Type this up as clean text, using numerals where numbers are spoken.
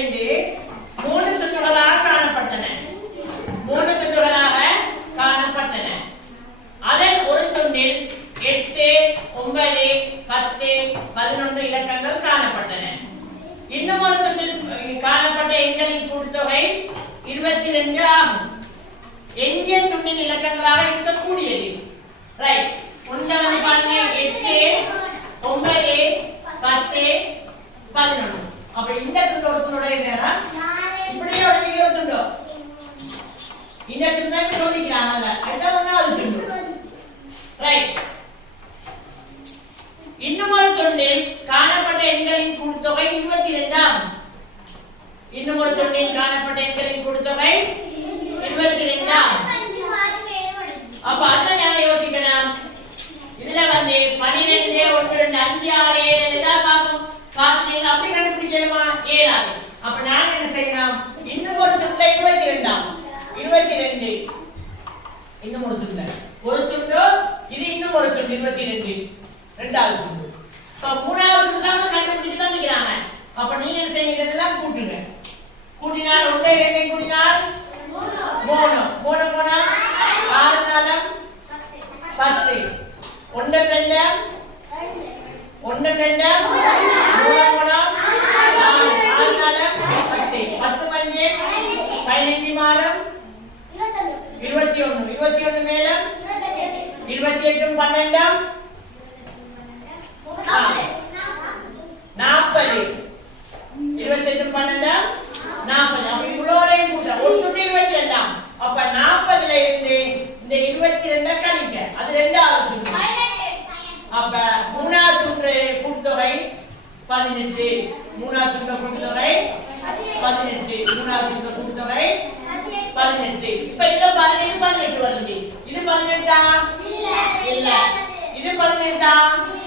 இருந்து 3 துண்டுகளாக காணப்பட்டன. 3 துண்டுகளாக காணப்பட்டன. அதன் ஒரு துண்டில் 8, 9, 10, 11 இலக்கங்கள் காணப்பட்டன. இன்னும் ஒரு துண்டில் காணப்பட்ட எண்களின் கூட்டுத்தொகை 22 ஆகும். எஞ்சிய துண்டின் இலக்கங்களாக இருக்கக்கூடியது. ரைட். உள்ள வந்து பாருங்க 8, 9, 10, 11. அப்ப இந்த துண்டோட என்னன்னா இப்படியே உடனே துண்டோ இந்த துண்டை சொல்லிக்கிறாங்க. அடுத்த ஒன்னாவது துண்டு. ரைட். இன்னும் ஒரு துண்டில் காணப்பட்ட எண்களின் கூட்டுத்தொகை 22 ஆகும். இன்னும் ஒரு துண்டில் காணப்பட்ட எண்களின் கூட்டுத்தொகை 22 ஆகும். அப்ப அதான் நாம யோசிக்கலாம். இதுல வந்து 12, 1, 2, 5, 6, 7 எல்லாம் பார்ப்போம். பார்த்தீங்க அப்படி கண்டுபிடிக்கலாமா? ஏறாது. அப்ப நாங்க என்ன செய்யணும்? இன்னும் ஒரு துண்டு 22 ஆகும். 22. இன்னும் ஒரு துண்டு. ஒரு துண்டு இது இன்னும் ஒரு துண்டு 22. ரெண்டாவது துண்டு. இப்ப மூணாவது துண்டு தான் கண்டுபிடிச்சு தந்துக்கிறாங்க. அப்ப நீங்க என்ன செய்யுங்க? இதெல்லாம் கூட்டுங்க. கூட்டினால் 1 2 கூட்டினால் 3 3 போனா 6 4 10 1 2 1 2 3 போனா 6 4 10 10 5 15 மாறும் 21 21 மேல 28 12 40 28 12 40. அப்ப இவ்வளோடையும் கூட ஒன்று 22. அப்ப 40ல இருந்து இந்த 22 கழிங்க. அது ரெண்டாவது துண்டு. அப்ப மூணாவது துண்டு கூட்டுத்தொகை 18. மூணாவது துண்டு கூட்டுத்தொகை 18. மூணாவது துண்டு கூட்டுத்தொகை 18. இப்ப இதுல 18 வருது. இது 18 இல்ல. இது 18